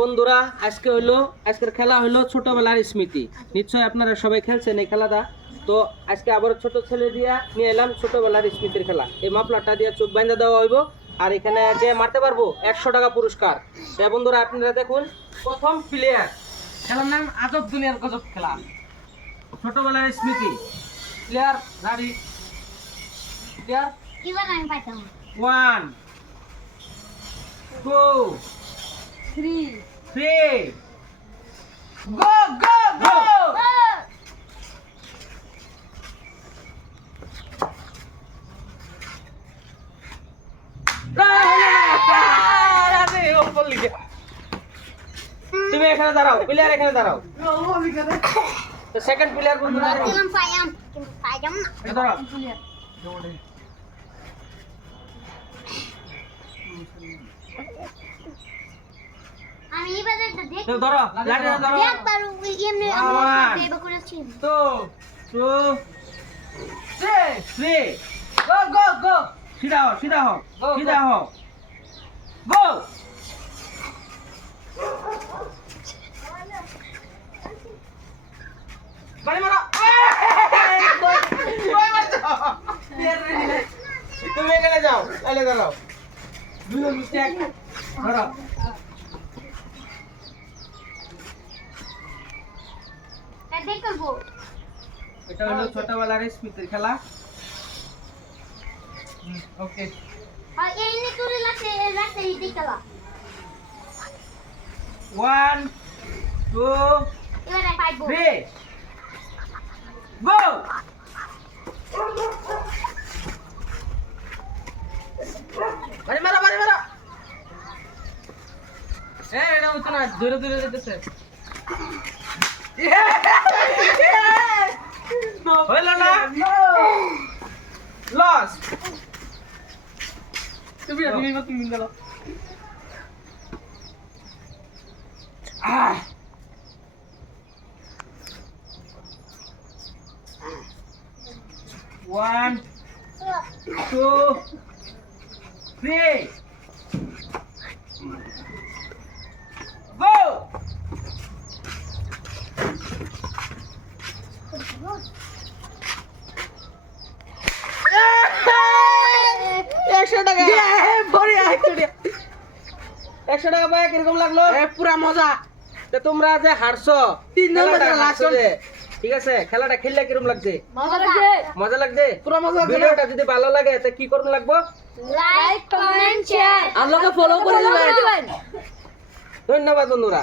বন্ধুরা আজকের খেলা হলো ছোটবেলার স্মৃতি। নিশ্চয়ই আপনারা সবাই খেলছেন এই খেলাটা। তো আজকে আবার ছোট ছেলে দিয়া নিয়ে এলাম ছোটবেলার স্মৃতির খেলা। এই মাফলারটা দিয়ে চোখ বাঁধা দেওয়া হইব, আর এখানে যে মারতে পারবো 100 টাকা পুরস্কার। বন্ধুরা আপনারা দেখুন, প্রথম প্লেয়ার, খেলার নাম আজব দুনিয়ার গজব খেলা, ছোটবেলার স্মৃতি। Player ready? Player 1 2 3 go go go তুমি এখানে দাঁড়াও, প্লেয়ার এখানে দাঁড়াও। তো সেকেন্ড প্লেয়ার বন্ধুরা দাঁড়াও। আমি এবারে দেখ তো ধরো, লাঠি ধরো। একবার এমনি আমি দেব করেছি। 2 2 3 go go go সিধা হও সিধা হও সিধা হও go বাড়ি মারো। কই মারছো? তুমি এখানে যাও, তাহলে দাঁড়াও। দুই মিস্টেক ধরো। দেখ করব। এটা হলো ছোটবেলার স্মৃতির খেলা। ওকে, আর এই নি তুলে লাগছে এই দেখলা। 1 2 এবারে পাইবো। 3 go বাড়ি মারো বাড়ি মারো। এটা হচ্ছে না, ধরে ধরে যেতেছে। হইল না, লস। তুমি গেল। 1 2 3 go একশো টাকা পায় কিরকম লাগলো? পুরা মজা। তো তোমরা যে হারছো, 3 নম্বরে হারছো যে, ঠিক আছে, খেলাটা খেললে কিরকম লাগছে? মজা লাগছে পুরা মজা। ভিডিওটা যদি ভালো লাগে তো কি করতে লাগবে? লাইক কমেন্ট শেয়ার আর লোকে ফলো করে দিবেন। ধন্যবাদ বন্ধুরা।